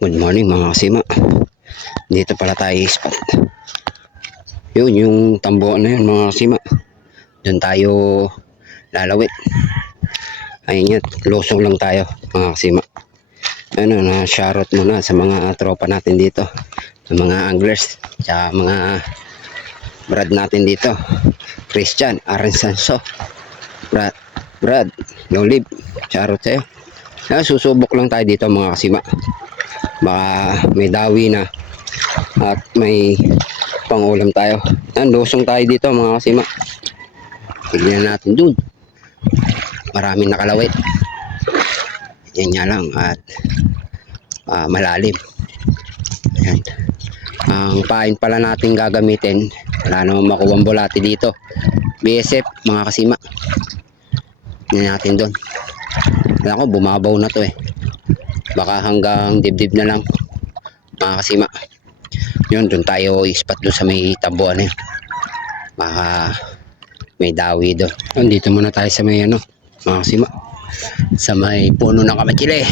Good morning mga kasima. Dito pala tayo spot. Yun yung tambuan na yun mga kasima. Doon tayo lalawit. Ayun yun, lusong lang tayo mga kasima. Ano, na shoutout muna sa mga tropa natin dito, sa mga anglers, sa mga brad natin dito. Christian, Arensanso, Brad, Lolib, shoutout sa'yo. Susubok lang tayo dito mga kasima. Baka may dawi na at may pangulam tayo. Lusong tayo dito mga kasima. Tignan natin dun, maraming nakalawit. Yan nga lang at malalim. Ayan. Ang pain pala natin gagamitin, wala namang makuwang bulati dito, BSF mga kasima. Yan natin dun. Alam ko bumabaw na to baka hanggang dibdib na lang mga kasima. Yun, dun tayo ispat dun sa may tabuan na yun. Baka may dawi doon. Dito muna tayo sa may ano mga kasima, sa may puno ng kamatili.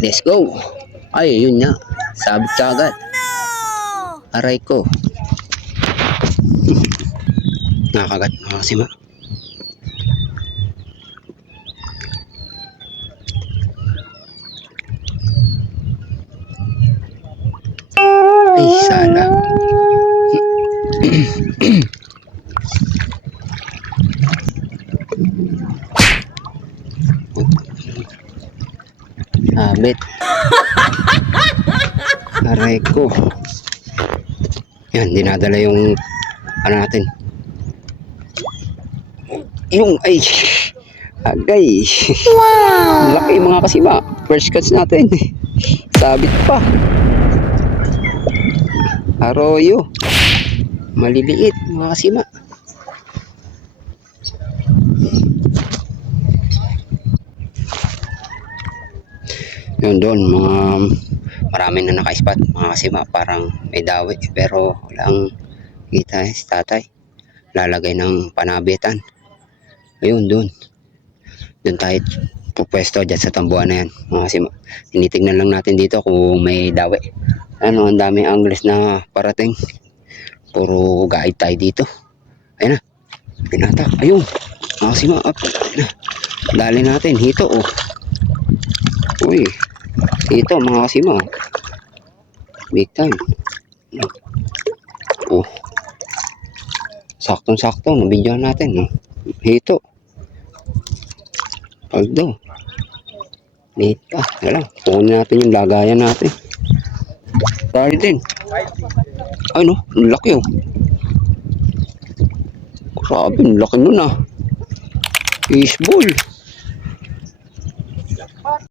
Let's go. Ay yun nga, sabit kagad. Aray ko. Nakagat mga kasima. Ay, sana. Sabit. Aray ko. Yan, dinadala yung ano natin. Yung, ay, agay. Wow! Laki mga kasima. First cuts natin. Sabit pa. Arroyo. Maliliit mga kasima. Yun doon, mga marami na naka-spot mga kasima. Parang may dawi pero walang kita si tatay. Lalagay ng panabitan. Ayun doon. Doon tayo pupwesto dyan sa tambuan na yan mga kasima. Tinitignan lang natin dito kung may dawi. Ano, ang daming anglers na parating. Puro guide tayo dito. Ayun na. Pinatak. Ayun. Mga kasima. Dali natin. Hito oh. Uy. Hito mga kasima. Big time. Oh. Saktong-sakto. Nabidyohan natin. No? Hito. Paldo. Late pa. Wala. Punin natin yung lagayan natin. Dahil din. Ay no, laki oh. Grabe, laki nun Fishball.